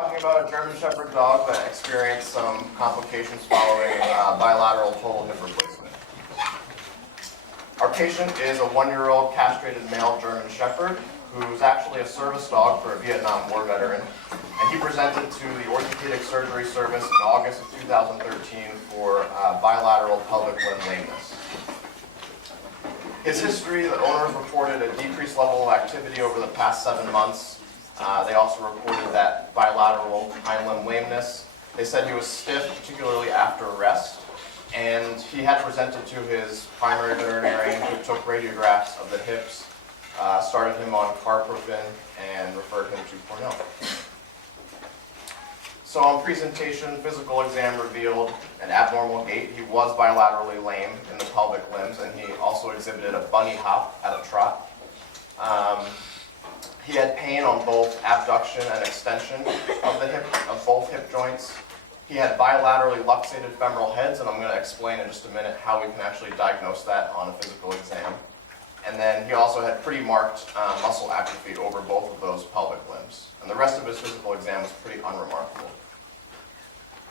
Talking about a German Shepherd dog that experienced some complications following bilateral total hip replacement. Our patient is a 1-year-old castrated male German Shepherd who's actually a service dog for a Vietnam War veteran, and he presented to the orthopedic surgery service in August of 2013 for bilateral pelvic limb lameness. His history, the owners reported a decreased level of activity over the past 7 months. They also reported that bilateral hind limb lameness. They said he was stiff, particularly after rest, and he had presented to his primary veterinarian who took radiographs of the hips, started him on carprofen, and referred him to Cornell. So on presentation, physical exam revealed an abnormal gait. He was bilaterally lame in the pelvic limbs, and he also exhibited a bunny hop at a trot. He had pain on both abduction and extension of both hip joints. He had bilaterally luxated femoral heads, and I'm going to explain in just a minute how we can actually diagnose that on a physical exam. And then he also had pretty marked muscle atrophy over both of those pelvic limbs. And the rest of his physical exam was pretty unremarkable.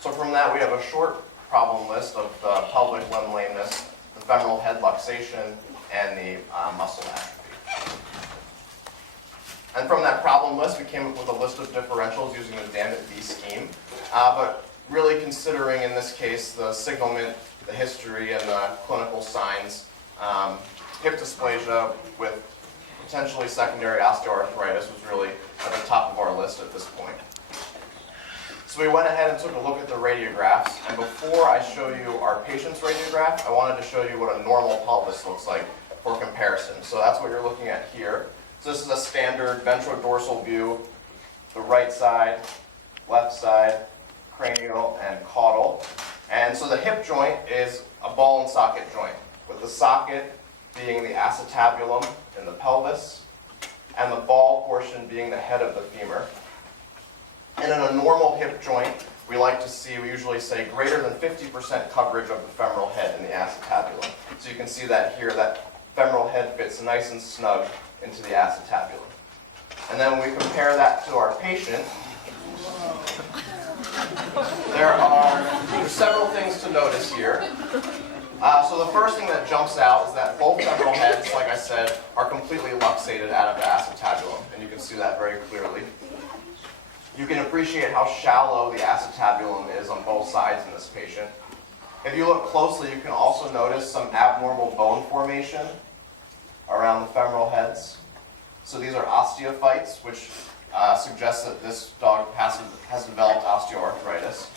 So from that, we have a short problem list of the pelvic limb lameness, the femoral head luxation, and the muscle atrophy. And from that problem list, we came up with a list of differentials using the Dammit-V scheme. But really considering, in this case, the signalment, the history, and the clinical signs, hip dysplasia with potentially secondary osteoarthritis was really at the top of our list at this point. So we went ahead and took a look at the radiographs, and before I show you our patient's radiograph, I wanted to show you what a normal pelvis looks like for comparison. So that's what you're looking at here. So this is a standard ventrodorsal view, the right side, left side, cranial, and caudal. And so the hip joint is a ball and socket joint, with the socket being the acetabulum in the pelvis, and the ball portion being the head of the femur. And in a normal hip joint, we usually say greater than 50% coverage of the femoral head in the acetabulum. So you can see that here, that femoral head fits nice and snug into the acetabulum. And then when we compare that to our patient, there's several things to notice here. So the first thing that jumps out is that both femoral heads, like I said, are completely luxated out of the acetabulum, and you can see that very clearly. You can appreciate how shallow the acetabulum is on both sides in this patient. If you look closely, you can also notice some abnormal bone formation around the femoral heads. So these are osteophytes, which suggests that this dog has developed osteoarthritis.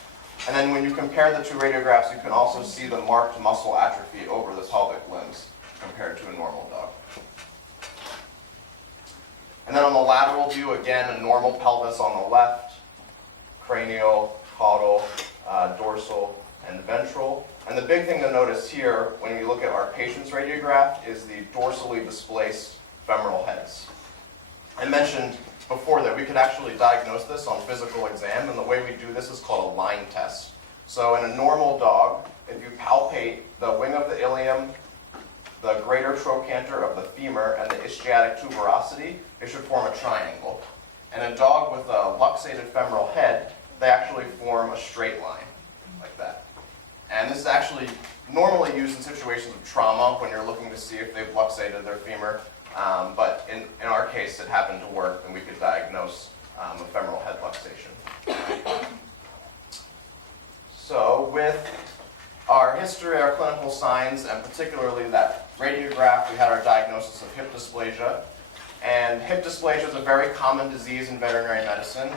And then when you compare the two radiographs, you can also see the marked muscle atrophy over the pelvic limbs compared to a normal dog. And then on the lateral view, again, a normal pelvis on the left, cranial, caudal, dorsal, and ventral. And the big thing to notice here, when you look at our patient's radiograph, is the dorsally displaced femoral heads. I mentioned before that we could actually diagnose this on physical exam, and the way we do this is called a line test. So in a normal dog, if you palpate the wing of the ilium, the greater trochanter of the femur, and the ischiatic tuberosity, it should form a triangle. And a dog with a luxated femoral head, they actually form a straight line, like that. And this is actually normally used in situations of trauma when you're looking to see if they've luxated their femur. But in our case, it happened to work, and we could diagnose a femoral head luxation. So with our history, our clinical signs, and particularly that radiograph, we had our diagnosis of hip dysplasia. And hip dysplasia is a very common disease in veterinary medicine.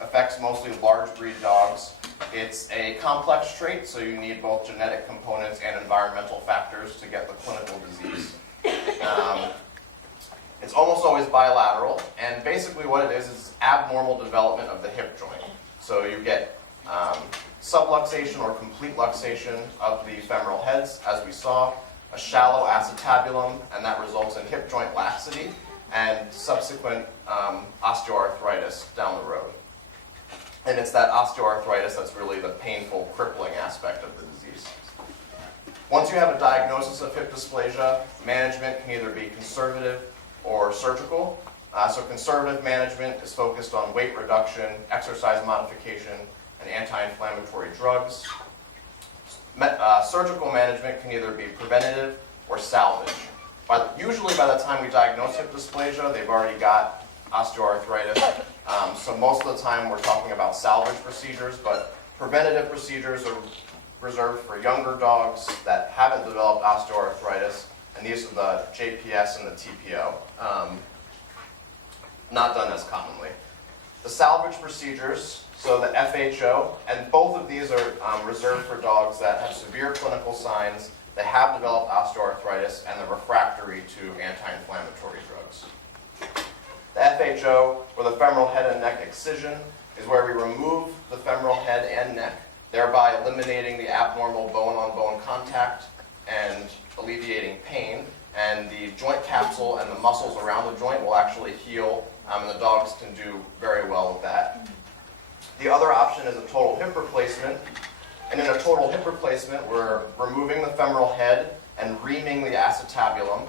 Affects mostly large breed dogs. It's a complex trait, so you need both genetic components and environmental factors to get the clinical disease. It's almost always bilateral, and basically what it is abnormal development of the hip joint. So you get subluxation or complete luxation of the femoral heads, as we saw, a shallow acetabulum, and that results in hip joint laxity and subsequent osteoarthritis down the road. And it's that osteoarthritis that's really the painful, crippling aspect of the disease. Once you have a diagnosis of hip dysplasia, management can either be conservative or surgical. So conservative management is focused on weight reduction, exercise modification, and anti-inflammatory drugs. Surgical management can either be preventative or salvage. Usually by the time we diagnose hip dysplasia, they've already got osteoarthritis. So most of the time we're talking about salvage procedures, but preventative procedures are reserved for younger dogs that haven't developed osteoarthritis, and these are the JPS and the TPO. Not done as commonly. The salvage procedures, so the FHO, and both of these are reserved for dogs that have severe clinical signs, they have developed osteoarthritis, and they're refractory to anti-inflammatory drugs. The FHO, or the femoral head and neck excision, is where we remove the femoral head and neck, thereby eliminating the abnormal bone-on-bone contact and alleviating pain. And the joint capsule and the muscles around the joint will actually heal, and the dogs can do very well with that. The other option is a total hip replacement. And in a total hip replacement, we're removing the femoral head and reaming the acetabulum,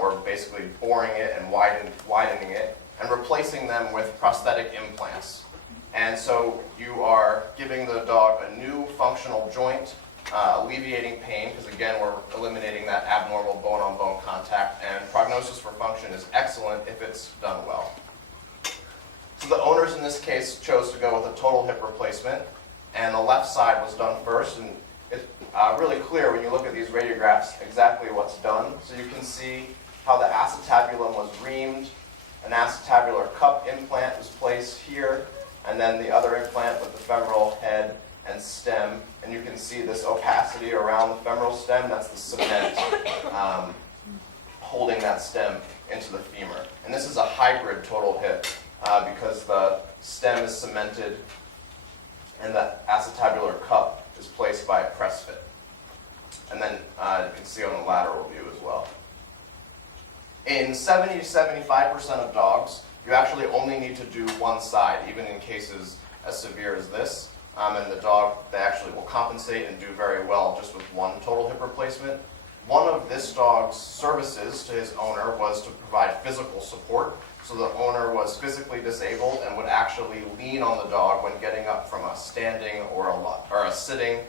or basically boring it and widening it, and replacing them with prosthetic implants. And so you are giving the dog a new functional joint, alleviating pain, because again, we're eliminating that abnormal bone-on-bone contact, and prognosis for function is excellent if it's done well. So the owners in this case chose to go with a total hip replacement, and the left side was done first, and it's really clear when you look at these radiographs exactly what's done. So you can see how the acetabulum was reamed, an acetabular cup implant was placed here, and then the other implant with the femoral head and stem, and you can see this opacity around the femoral stem, that's the cement holding that stem into the femur. And this is a hybrid total hip because the stem is cemented and the acetabular cup is placed by a press fit. And then you can see on the lateral view as well. In 70 to 75% of dogs, you actually only need to do one side, even in cases as severe as this. And the dog, they actually will compensate and do very well just with one total hip replacement. One of this dog's services to his owner was to provide physical support. So the owner was physically disabled and would actually lean on the dog when getting up from a standing or a sitting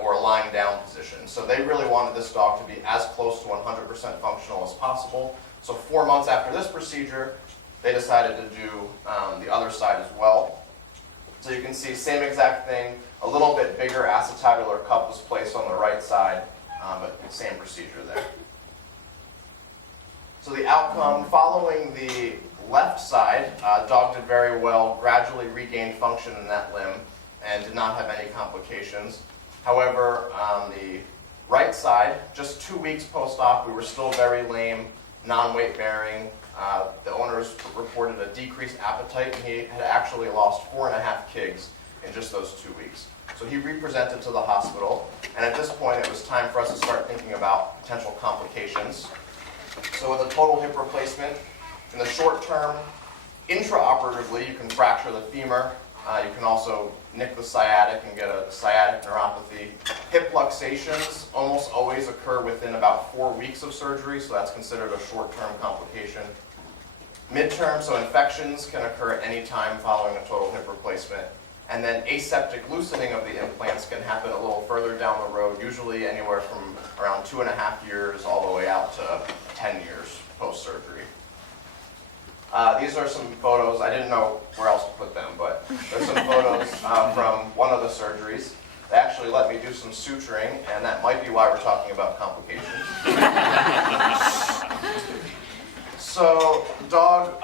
or a lying down position. So they really wanted this dog to be as close to 100% functional as possible. So 4 months after this procedure, they decided to do the other side as well. So you can see same exact thing, a little bit bigger acetabular cup was placed on the right side, but same procedure there. So the outcome following the left side, the dog did very well, gradually regained function in that limb, and did not have any complications. However, on the right side, just 2 weeks post-op, we were still very lame, non-weight bearing. The owners reported a decreased appetite, and he had actually lost 4.5 kgs in just those 2 weeks. So he represented to the hospital, and at this point it was time for us to start thinking about potential complications. So with a total hip replacement, in the short term, intraoperatively you can fracture the femur. You can also nick the sciatic and get a sciatic neuropathy. Hip luxations almost always occur within about 4 weeks of surgery, so that's considered a short-term complication. Midterm, so infections can occur at any time following a total hip replacement. And then aseptic loosening of the implants can happen a little further down the road, usually anywhere from around 2.5 years all the way out to 10 years post-surgery. These are some photos. I didn't know where else to put them, but there's some photos from one of the surgeries. They actually let me do some suturing, and that might be why we're talking about complications. So the dog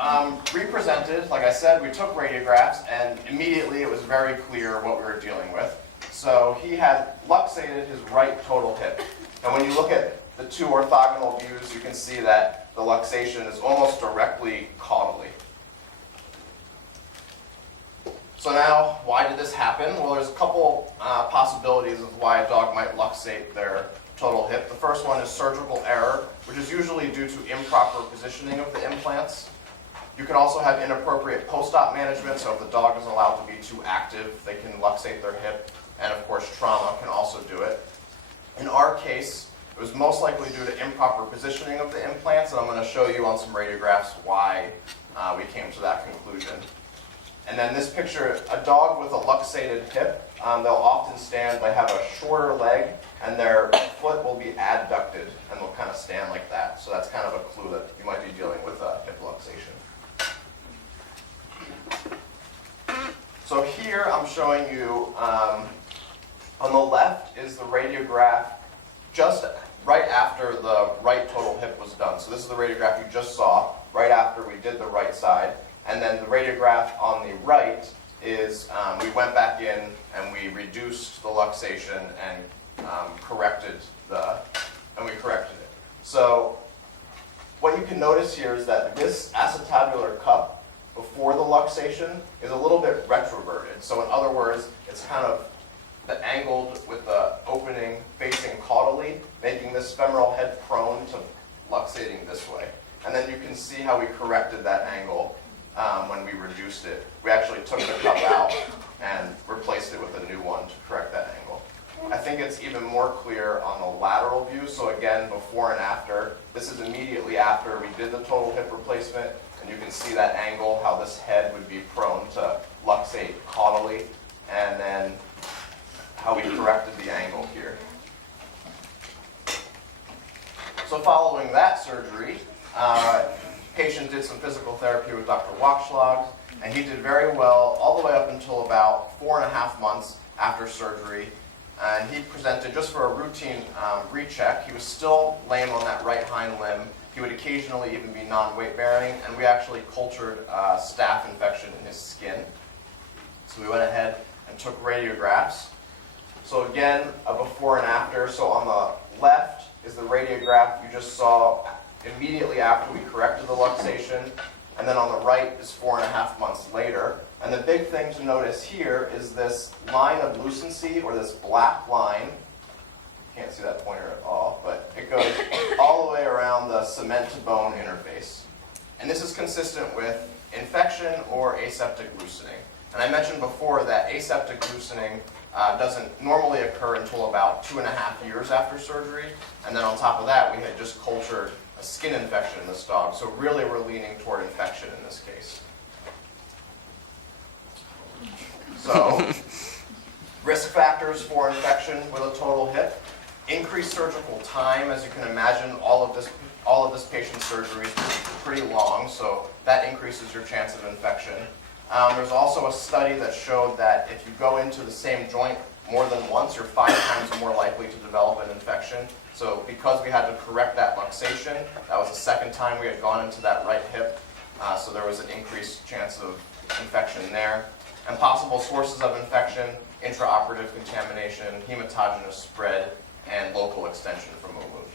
represented, like I said, we took radiographs, and immediately it was very clear what we were dealing with. So he had luxated his right total hip. And when you look at the two orthogonal views, you can see that the luxation is almost directly caudally. So now, why did this happen? Well, there's a couple possibilities of why a dog might luxate their total hip. The first one is surgical error, which is usually due to improper positioning of the implants. You can also have inappropriate post-op management, so if the dog is allowed to be too active, they can luxate their hip, and of course trauma can also do it. In our case, it was most likely due to improper positioning of the implants, and I'm going to show you on some radiographs why we came to that conclusion. And then this picture, a dog with a luxated hip, they'll often stand, they have a shorter leg, and their foot will be adducted, and they'll kind of stand like that. So that's kind of a clue that you might be dealing with a hip luxation. So here I'm showing you, on the left is the radiograph just right after the right total hip was done. So this is the radiograph you just saw right after we did the right side. And then the radiograph on the right is we went back in and we reduced the luxation and corrected it. So what you can notice here is that this acetabular cup before the luxation is a little bit retroverted. So in other words, it's kind of angled with the opening facing caudally, making this femoral head prone to luxating this way. And then you can see how we corrected that angle when we reduced it. We actually took the cup out and replaced it with a new one to correct that angle. I think it's even more clear on the lateral view. So again, before and after. This is immediately after we did the total hip replacement, and you can see that angle, how this head would be prone to luxate caudally, and then how we corrected the angle here. So following that surgery, patient did some physical therapy with Dr. Wachschlag, and he did very well all the way up until about 4.5 months after surgery. And he presented just for a routine recheck. He was still lame on that right hind limb. He would occasionally even be non-weight bearing, and we actually cultured staph infection in his skin. So we went ahead and took radiographs. So again, a before and after. So on the left is the radiograph you just saw immediately after we corrected the luxation, and then on the right is 4.5 months later. And the big thing to notice here is this line of lucency, or this black line. You can't see that pointer at all, but it goes all the way around the cement to bone interface. And this is consistent with infection or aseptic loosening. And I mentioned before that aseptic loosening doesn't normally occur until about 2.5 years after surgery. And then on top of that, we had just cultured a skin infection in this dog. So really we're leaning toward infection in this case. So, risk factors for infection with a total hip: increased surgical time. As you can imagine, all of this patient's surgery is pretty long, so that increases your chance of infection. There's also a study that showed that if you go into the same joint more than once, you're 5 times more likely to develop an infection. So because we had to correct that luxation, that was the second time we had gone into that right hip, so there was an increased chance of infection there. And possible sources of infection: intraoperative contamination, hematogenous spread, and local extension from a wound.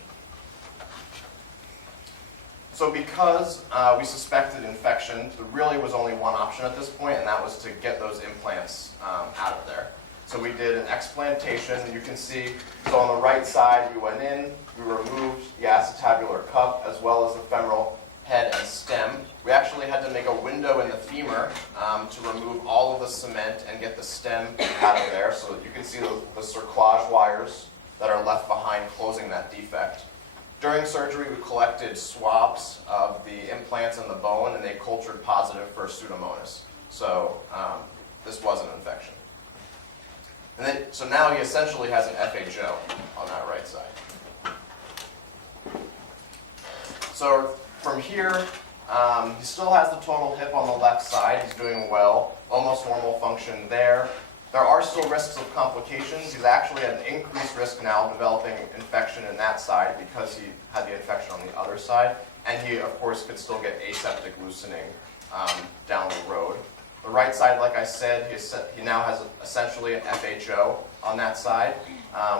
So because we suspected infection, there really was only one option at this point, and that was to get those implants out of there. So we did an explantation. You can see, so on the right side, we went in, we removed the acetabular cup as well as the femoral head and stem. We actually had to make a window in the femur to remove all of the cement and get the stem out of there. So that you can see the cerclage wires that are left behind closing that defect. During surgery, we collected swabs of the implants in the bone, and they cultured positive for Pseudomonas. So this was an infection. And then, so now he essentially has an FHO on that right side. So from here, he still has the total hip on the left side. He's doing well, almost normal function there. There are still risks of complications. He's actually at an increased risk now of developing infection in that side because he had the infection on the other side. And he, of course, could still get aseptic loosening down the road. The right side, like I said, he now has essentially an FHO on that side,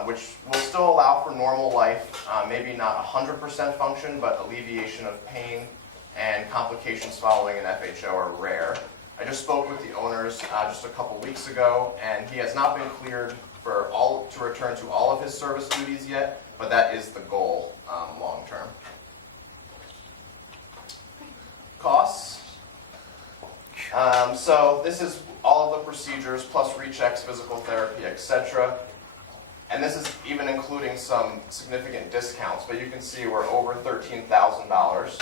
which will still allow for normal life, maybe not 100% function, but alleviation of pain and complications following an FHO are rare. I just spoke with the owners just a couple weeks ago, and he has not been cleared to return to all of his service duties yet, but that is the goal long term. Costs. So this is all of the procedures plus rechecks, physical therapy, etc. And this is even including some significant discounts, but you can see we're over $13,000.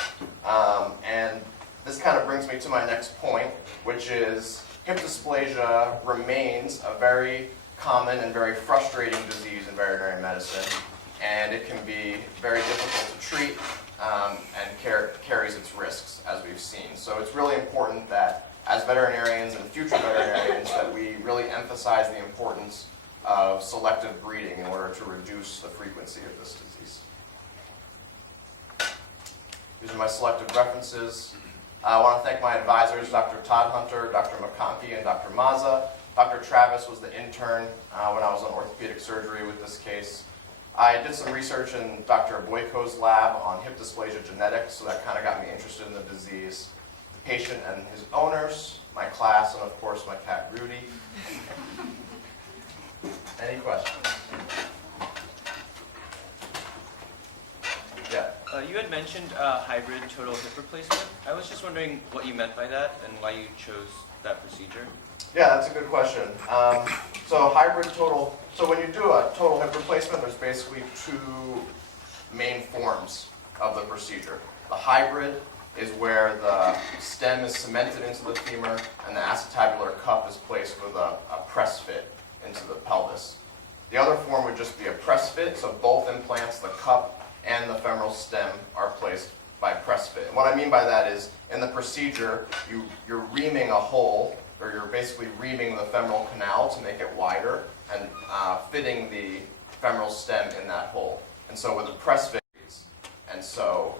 And this kind of brings me to my next point, which is hip dysplasia remains a very common and very frustrating disease in veterinary medicine, and it can be very difficult to treat and carries its risks, as we've seen. So it's really important that as veterinarians and future veterinarians that we really emphasize the importance of selective breeding in order to reduce the frequency of this disease. These are my selected references. I want to thank my advisors, Dr. Todd Hunter, Dr. McConkey, and Dr. Mazza. Dr. Travis was the intern when I was on orthopedic surgery with this case. I did some research in Dr. Boyko's lab on hip dysplasia genetics, so that kind of got me interested in the disease. The patient and his owners, my class, and of course my cat Rudy. Any questions? Yeah. You had mentioned hybrid total hip replacement. I was just wondering what you meant by that and why you chose that procedure. Yeah, that's a good question. So when you do a total hip replacement, there's basically two main forms of the procedure. The hybrid is where the stem is cemented into the femur and the acetabular cup is placed with a press fit into the pelvis. The other form would just be a press fit, so both implants, the cup and the femoral stem, are placed by press fit. And what I mean by that is, in the procedure, you're reaming a hole, or you're basically reaming the femoral canal to make it wider and fitting the femoral stem in that hole. And so with a press fit, and so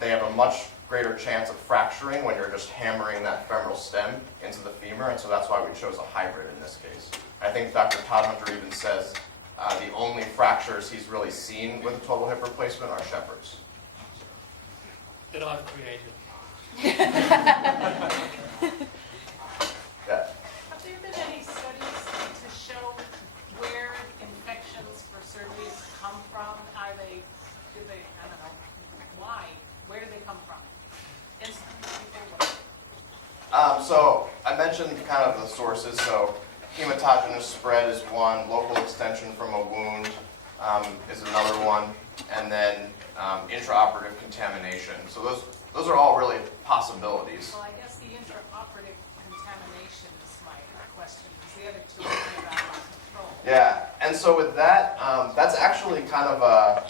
they have a much greater chance of fracturing when you're just hammering that femoral stem into the femur, and so that's why we chose a hybrid in this case. I think Dr. Todd Hunter even says the only fractures he's really seen with a total hip replacement are Shepherd's. That I've created. Yeah. Have there been any studies to show where infections for surgeries come from? I don't know, why? Where do they come from? So I mentioned kind of the sources. So hematogenous spread is one, local extension from a wound is another one, and then intraoperative contamination. So those are all really possibilities. Well, I guess the intraoperative contamination is my question, because the other two are kind of out of control. Yeah, and so with that, that's actually kind of a,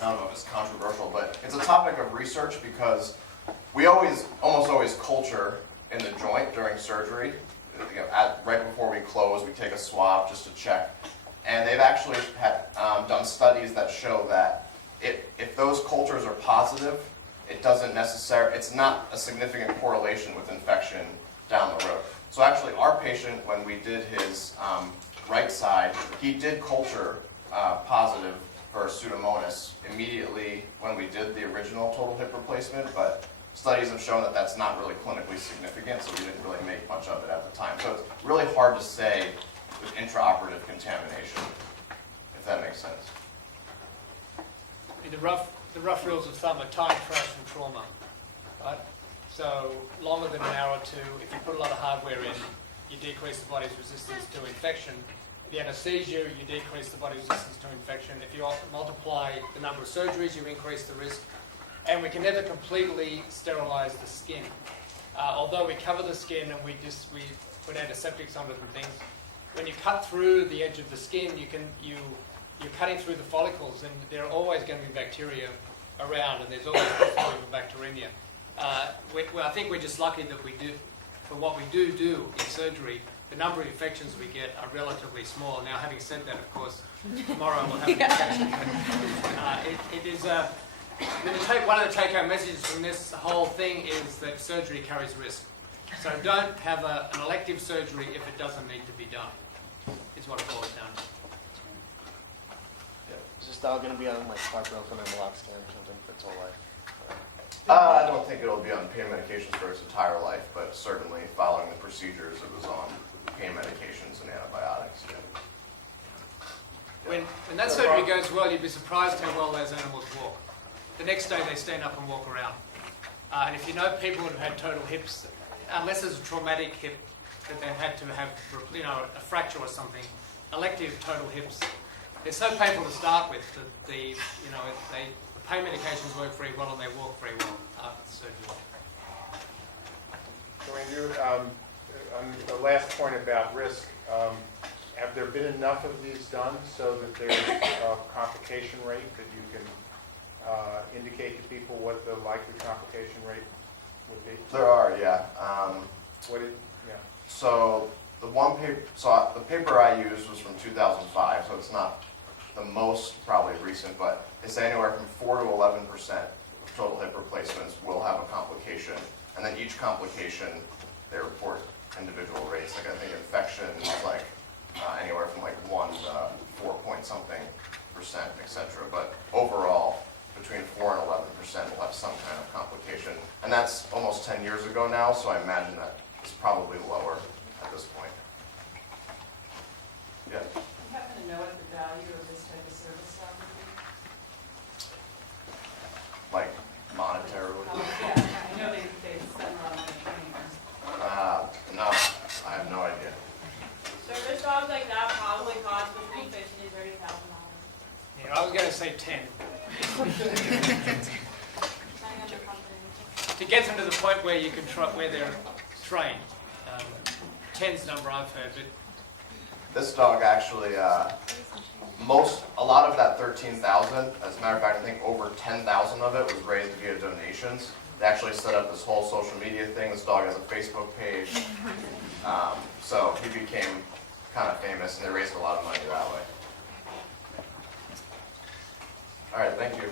I don't know if it's controversial, but it's a topic of research because we almost always culture in the joint during surgery. Right before we close, we take a swab just to check. And they've actually done studies that show that if those cultures are positive, it's not a significant correlation with infection down the road. So actually our patient, when we did his right side, he did culture positive for Pseudomonas immediately when we did the original total hip replacement, but studies have shown that that's not really clinically significant, so we didn't really make much of it at the time. So it's really hard to say with intraoperative contamination, if that makes sense. The rough rules of thumb are time, crash, and trauma, right? So longer than an hour or two, if you put a lot of hardware in, you decrease the body's resistance to infection. The anesthesia, you decrease the body's resistance to infection. If you multiply the number of surgeries, you increase the risk. And we can never completely sterilize the skin. Although we cover the skin and we put antiseptics on it and things, when you cut through the edge of the skin, you're cutting through the follicles, and there are always going to be bacteria around, and there's always a possibility of bacteremia. I think we're just lucky that for what we do in surgery, the number of infections we get are relatively small. Now, having said that, of course, tomorrow we'll have an infection. One of the take-home messages from this whole thing is that surgery carries risk. So don't have an elective surgery if it doesn't need to be done, is what it boils down to. Is this dog going to be on like fibrotin and meloxicam or something for its whole life? I don't think it'll be on pain medications for its entire life, but certainly following the procedures, it was on pain medications and antibiotics. Yeah. When that surgery goes well, you'd be surprised how well those animals walk. The next day they stand up and walk around. And if you know people who have had total hips, unless it's a traumatic hip that they've had to have, a fracture or something, elective total hips, they're so painful to start with that the pain medications work very well and they walk very well after the surgery. Joanne, on the last point about risk, have there been enough of these done so that there's a complication rate that you can indicate to people what the likely complication rate would be? There are, yeah. Yeah. So the paper I used was from 2005, so it's not the most probably recent, but they say anywhere from 4 to 11% of total hip replacements will have a complication, and then each complication they report individual rates. Like I think infection is like anywhere from like 1 to 4 point something %, etc. But overall, between 4 and 11% will have some kind of complication, and that's almost 10 years ago now. So I imagine that it's probably lower at this point. Yeah. Do you happen to know what the value of this type of service would be? Like monetarily? Yeah, I know they spend a lot of money training us. No, I have no idea. Service dogs like that probably cost between $50,000 to $30,000. Yeah, I was going to say 10. Depending on the company. To get them to the point where you can where they're trained. 10's the number I've heard, but This dog actually, a lot of that 13,000, as a matter of fact, I think over 10,000 of it was raised via donations. They actually set up this whole social media thing. This dog has a Facebook page. So he became kind of famous, and they raised a lot of money that way. All right, thank you.